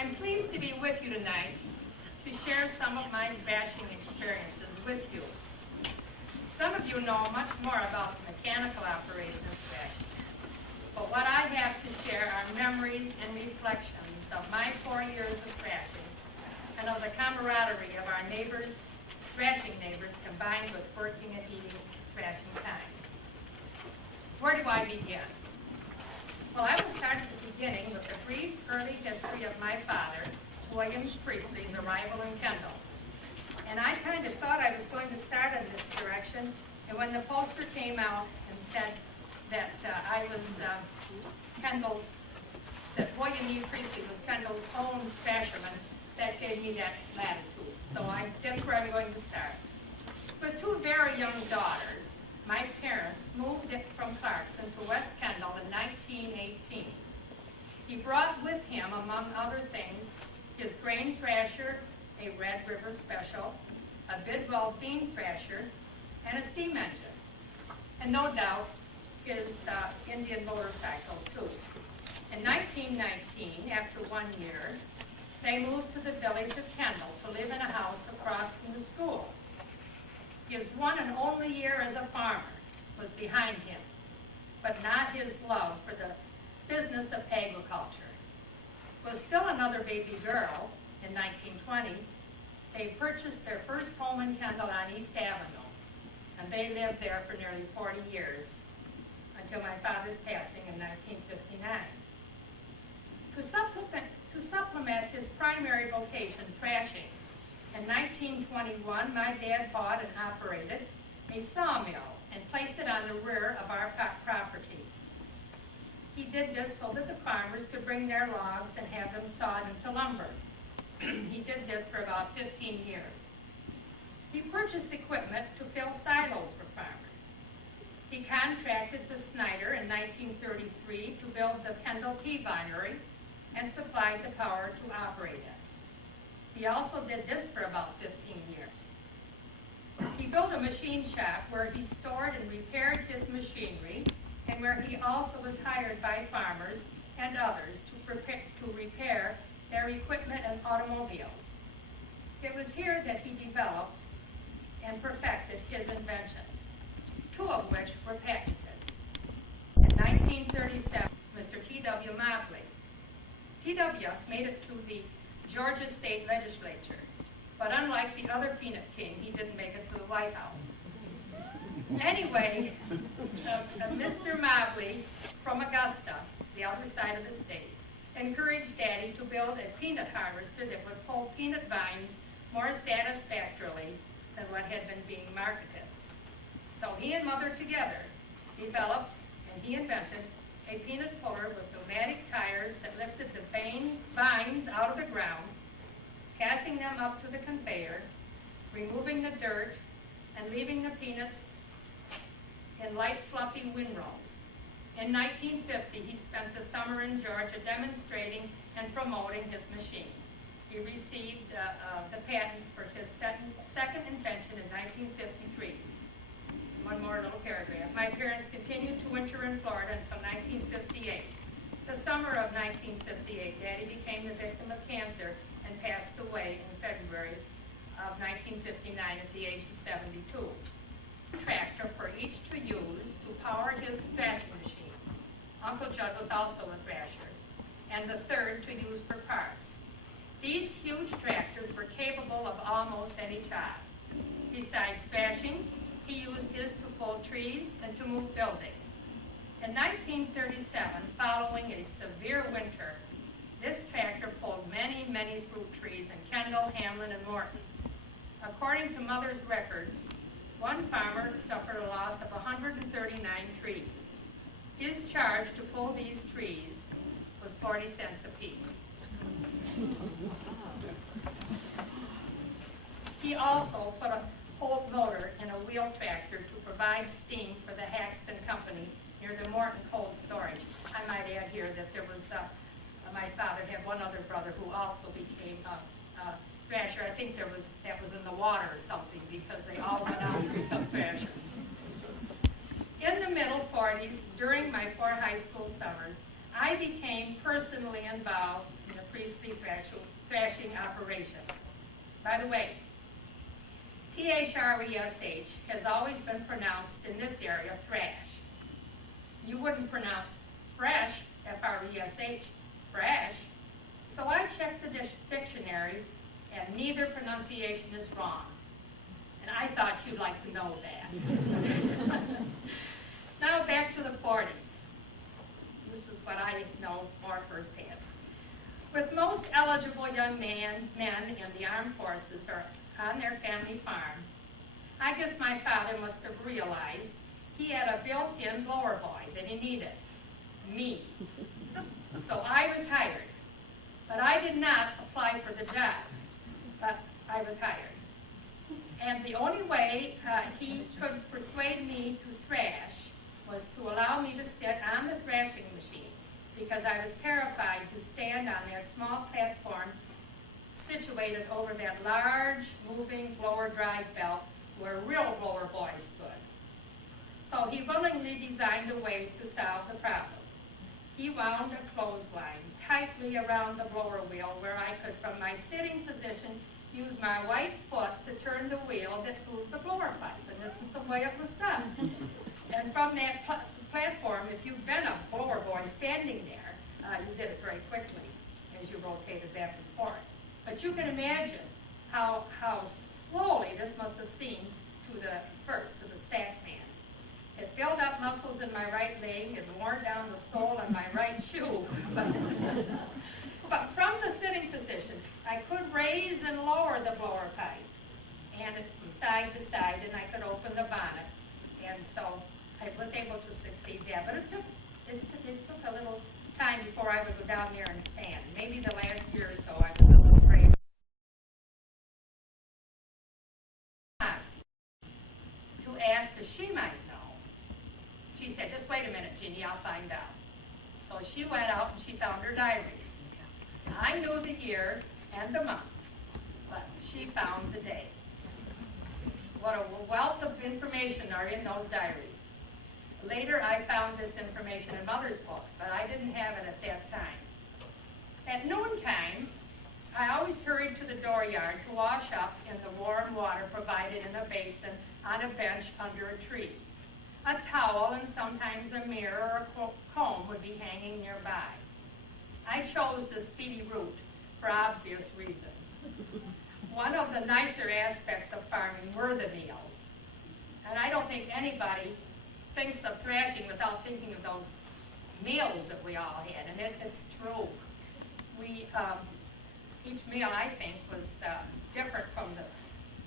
I'm pleased to be with you tonight to share some of my thrashing experiences with you. Some of you know much more about the mechanical operation of thrashing, but what I have to share are memories and reflections of my 4 years of thrashing and of the camaraderie of our neighbors, thrashing neighbors, combined with working and eating thrashing time. Where do I begin? Well, I will start at the beginning with a brief early history of my father, William Priestley's arrival in Kendall. And I kind of thought I was going to start in this direction, and when the poster came out and said that I was Kendall's, that William E. Priestley was Kendall's own thrasherman, that gave me that latitude. So that's where I'm going to start. With 2 very young daughters, my parents moved from Clarkson to West Kendall in 1918. He brought with him, among other things, his grain thrasher, a Red River Special, a Bidwell bean thrasher, and a steam engine. And no doubt, his Indian motorcycle, too. In 1919, after 1 year, they moved to the village of Kendall to live in a house across from the school. His 1 and only year as a farmer was behind him, but not his love for the business of agriculture. With still another baby girl in 1920, they purchased their first home in Kendall on East Avenue, and they lived there for nearly 40 years, until my father's passing in 1959. To supplement his primary vocation, thrashing, in 1921, my dad bought and operated a sawmill and placed it on the rear of our property. He did this so that the farmers could bring their logs and have them sawed into lumber. He did this for about 15 years. He purchased equipment to fill silos for farmers. He contracted with Snyder in 1933 to build the Kendall Tea Vinery and supplied the power to operate it. He also did this for about 15 years. He built a machine shop where he stored and repaired his machinery, and where he also was hired by farmers and others to repair their equipment and automobiles. It was here that he developed and perfected his inventions, 2 of which were patented. In 1937, Mr. T.W. Mobley. T.W. made it to the Georgia State Legislature, but unlike the other peanut king, he didn't make it to the White House. Anyway, Mr. Mobley from Augusta, the other side of the state, encouraged Daddy to build a peanut harvester that would pull peanut vines more satisfactorily than what had been being marketed. So he and Mother together developed and he invented a peanut puller with pneumatic tires that lifted the vines out of the ground, passing them up to the conveyor, removing the dirt, and leaving the peanuts in light, fluffy windrows. In 1950, he spent the summer in Georgia demonstrating and promoting his machine. He received the patent for his second invention in 1953. One more little paragraph. My parents continued to winter in Florida until 1958. The summer of 1958, Daddy became the victim of cancer and passed away in February of 1959 at the age of 72. Tractor for each to use to power his thrashing machine. Uncle Judd was also a thrasher, and the third to use for parts. These huge tractors were capable of almost any job. Besides thrashing, he used his to pull trees and to move buildings. In 1937, following a severe winter, this tractor pulled many, many fruit trees in Kendall, Hamlin, and Morton. According to Mother's records, one farmer suffered a loss of 139 trees. His charge to pull these trees was 40 cents apiece. He also put a Holt motor in a wheel tractor to provide steam for the Haxton Company near the Morton cold storage. I might add here that there was, my father had one other brother who also became a thrasher. I think that was in the water or something, because they all went out to become thrashers. In the middle 40s, during my 4 high school summers, I became personally involved in the priestly thrashing operation. By the way, T-H-R-E-S-H has always been pronounced in this area thrash. You wouldn't pronounce fresh, F-R-E-S-H, fresh. So I checked the dictionary, and neither pronunciation is wrong. And I thought you'd like to know that. Now back to the 40s. This is what I know more firsthand. With most eligible young men in the armed forces or on their family farm, I guess my father must have realized he had a built-in blower boy that he needed, me. So I was hired. But I did not apply for the job, but I was hired. And the only way he could persuade me to thrash was to allow me to sit on the thrashing machine, because I was terrified to stand on that small platform situated over that large moving blower drive belt where real blower boys stood. So he willingly designed a way to solve the problem. He wound a clothesline tightly around the blower wheel where I could, from my sitting position, use my right foot to turn the wheel that moved the blower pipe, and this is the way it was done. And from that platform, if you've been a blower boy standing there, you did it very quickly as you rotated back and forth. But you can imagine how slowly this must have seemed to the stack man. It built up muscles in my right leg and wore down the sole on my right shoe. But from the sitting position, I could raise and lower the blower pipe, and from side to side, and I could open the bonnet. And so I was able to succeed there. But it took a little time before I would go down there and stand. Maybe the last year or so I was a little afraid. To ask if she might know. She said, just wait a minute, Jeannie, I'll find out. So she went out and she found her diaries. I knew the year and the month, but she found the day. What a wealth of information are in those diaries. Later, I found this information in Mother's books, but I didn't have it at that time. At noontime, I always hurried to the dooryard to wash up in the warm water provided in a basin on a bench under a tree. A towel and sometimes a mirror or a comb would be hanging nearby. I chose the speedy route for obvious reasons. One of the nicer aspects of farming were the meals. And I don't think anybody thinks of thrashing without thinking of those meals that we all had, and it's true. Each meal, I think, was different from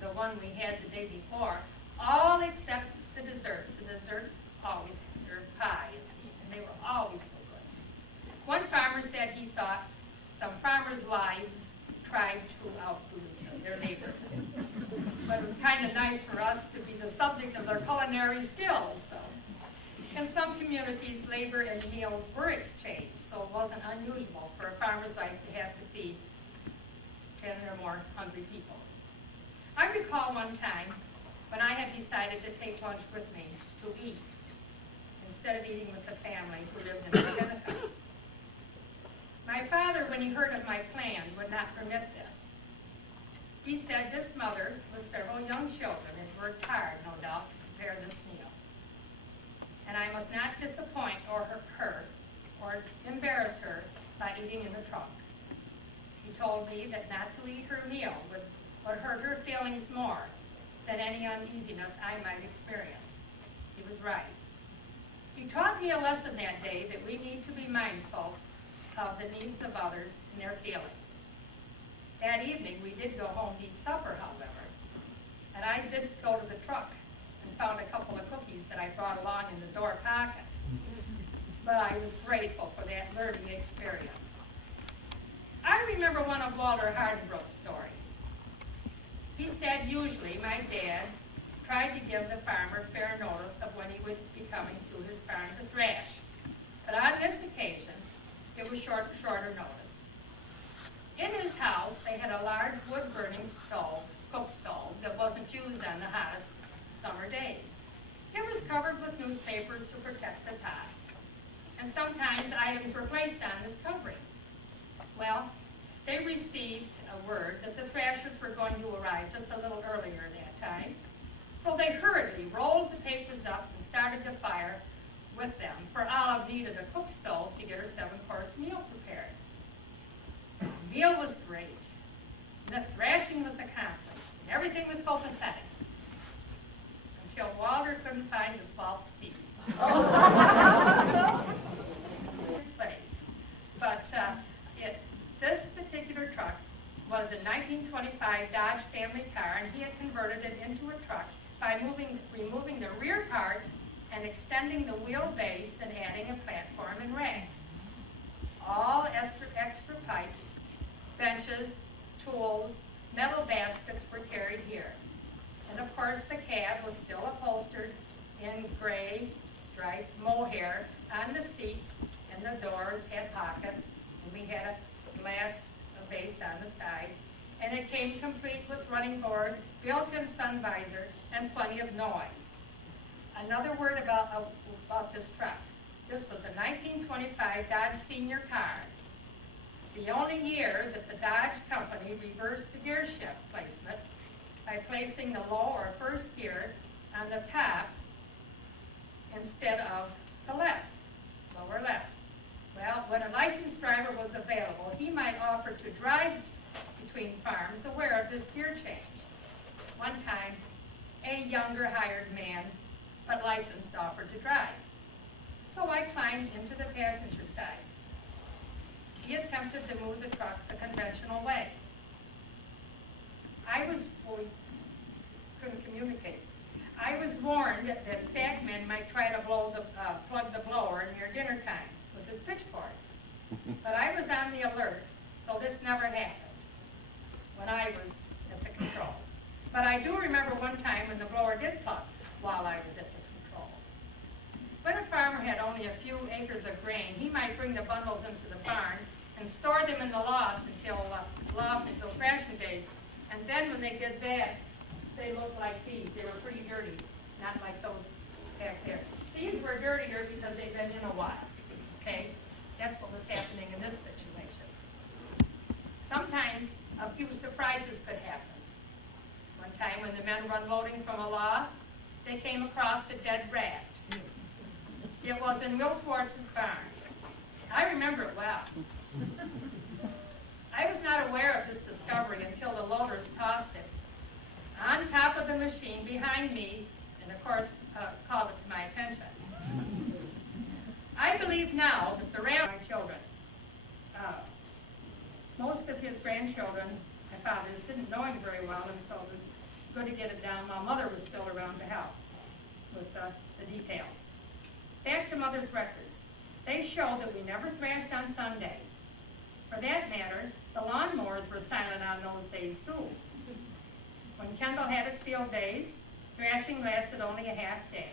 the one we had the day before, all except the desserts. The desserts always served pies, and they were always so good. One farmer said he thought some farmers' wives tried to outdo their neighbor. But it was kind of nice for us to be the subject of their culinary skills. So, in some communities, labor and meals were exchanged, so it wasn't unusual for a farmer's wife to have to feed 10 or more hungry people. I recall one time when I had decided to take lunch with me to eat instead of eating with the family who lived in the Benefits. My father, when he heard of my plan, would not permit this. He said this mother with several young children had worked hard, no doubt, to prepare this meal. And I must not disappoint her or embarrass her by eating in the trunk. He told me that not to eat her meal would hurt her feelings more than any uneasiness I might experience. He was right. He taught me a lesson that day that we need to be mindful of the needs of others and their feelings. That evening, we did go home to eat supper, however, and I did go to the truck and found a couple of cookies that I brought along in the door pocket. But I was grateful for that learning experience. I remember one of Walter Hardenbrook's stories. He said usually my dad tried to give the farmer fair notice of when he would be coming to his farm to thrash. But on this occasion, it was shorter notice. In his house, they had a large wood-burning cook stove, that wasn't used on the hottest summer days. It was covered with newspapers to protect the top, and sometimes items were placed on this covering. Well, they received a word that the thrashers were going to arrive just a little earlier that time. So they hurriedly rolled the papers up and started the fire with them, for Olive needed a cook stove to get her 7-course meal prepared. The meal was great. The thrashing was accomplished, and everything was copacetic, until Walter couldn't find his false teeth. But this particular truck was a 1925 Dodge family car, and he had converted it into a truck by removing the rear part and extending the wheelbase and adding a platform and racks. All extra pipes, benches, tools, metal baskets were carried here. And of course the cab was still upholstered in gray striped mohair on the seats, and the doors had pockets, and we had a glass base on the side, and it came complete with running board, built-in sun visor, and plenty of noise. Another word about this truck. This was a 1925 Dodge Senior car. The only year that the Dodge company reversed the gear shift placement by placing the low or first gear on the top instead of the left, lower left. Well, when a licensed driver was available, he might offer to drive between farms aware of this gear change. One time, a younger hired man, but licensed, offered to drive. So I climbed into the passenger side. He attempted to move the truck the conventional way. We couldn't communicate. I was warned that stackmen might try to plug the blower near dinner time with his pitchfork. But I was on the alert, so this never happened when I was at the controls. But I do remember one time when the blower did plug while I was at the controls. When a farmer had only a few acres of grain, he might bring the bundles into the barn and store them in the loft until thrashing days. And then when they did that, they looked like these. They were pretty dirty, not like those back there. These were dirtier because they'd been in a while. Okay? That's what was happening in this situation. Sometimes a few surprises could happen. One time when the men were unloading from a loft, they came across a dead rat. It was in Will Swartz's barn. I remember it well. I was not aware of this discovery until the loaders tossed it on top of the machine behind me, and of course called it to my attention. I believe now that the rat, my children, most of his grandchildren, my father's, didn't know him very well, and so it was good to get it down while Mother was still around to help with the details. Back to Mother's records. They show that we never thrashed on Sundays. For that matter, the lawnmowers were silent on those days too. When Kendall had its field days, thrashing lasted only a half day.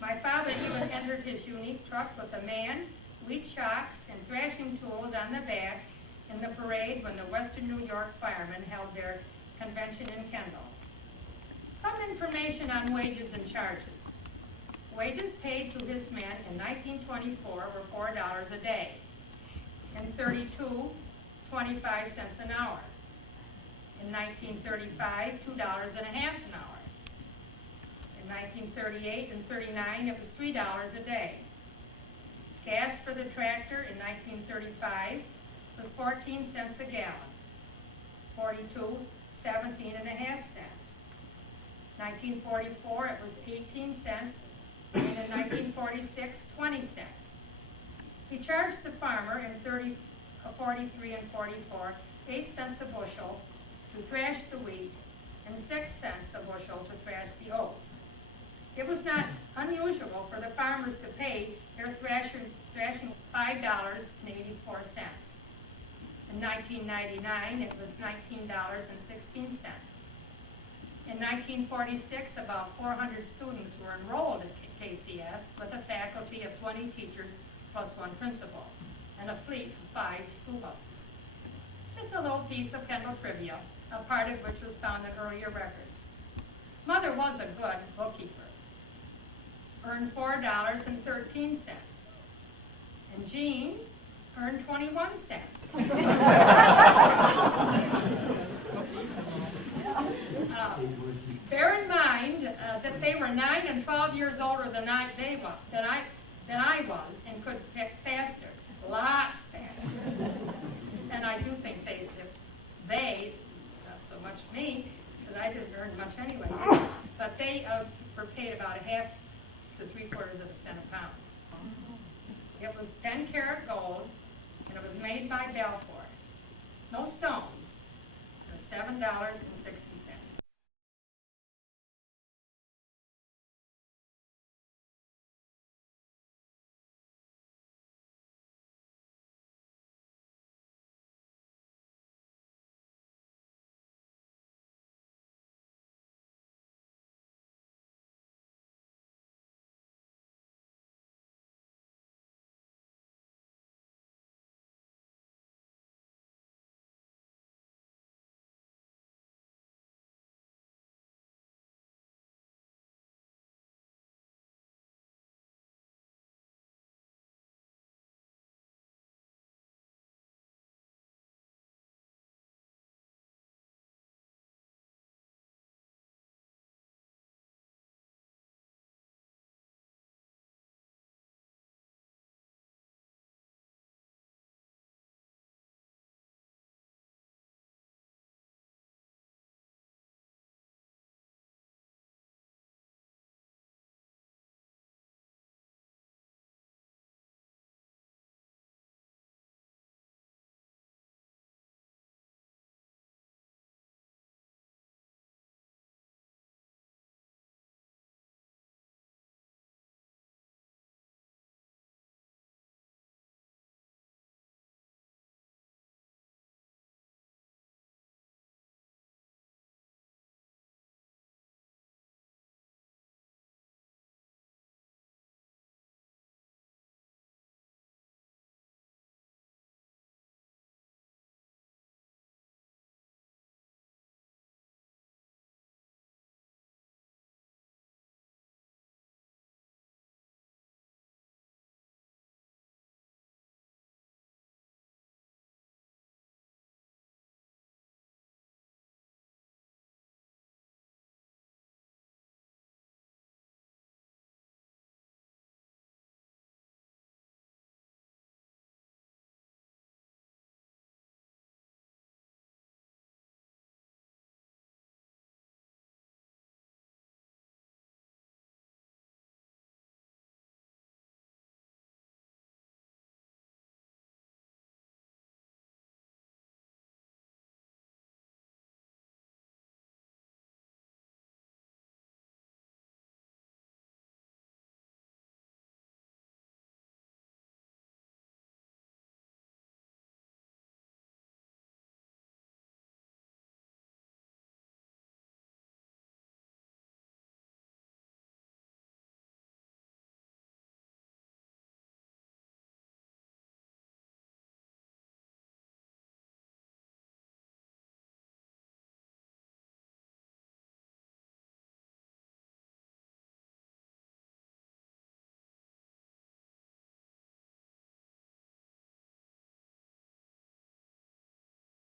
My father even entered his unique truck with a man, wheat shocks, and thrashing tools on the back in the parade when the Western New York firemen held their convention in Kendall. Some information on wages and charges. Wages paid to his men in 1924 were $4 a day. In 32.25 an hour. In 1935, $2.50 an hour. In 1938 and 39, it was $3 a day. Gas for the tractor in 1935 was 14 cents a gallon. 42, 17.5 cents. 1944, it was 18 cents. And in 1946, 20 cents. He charged the farmer in 43 and 44, 8 cents a bushel to thrash the wheat and 6 cents a bushel to thrash the oats. It was not unusual for the farmers to pay their thrashing $5.84. In 1999, it was $19.16. In 1946, about 400 students were enrolled at KCS with a faculty of 20 teachers plus one principal, and a fleet of 5 school buses. Just a little piece of Kendall trivia, a part of which was found in earlier records. Mother was a good bookkeeper, earned $4.13, and Jean earned 21 cents. Bear in mind that they were 9 and 12 years older than I was, and could pick faster, lots faster. And I do think they, not so much me, because I didn't earn much anyway, but they were paid about 1/2 to 3/4 cents a pound. It was 10-karat gold, and it was made by Belfort. No stones, but $7.50.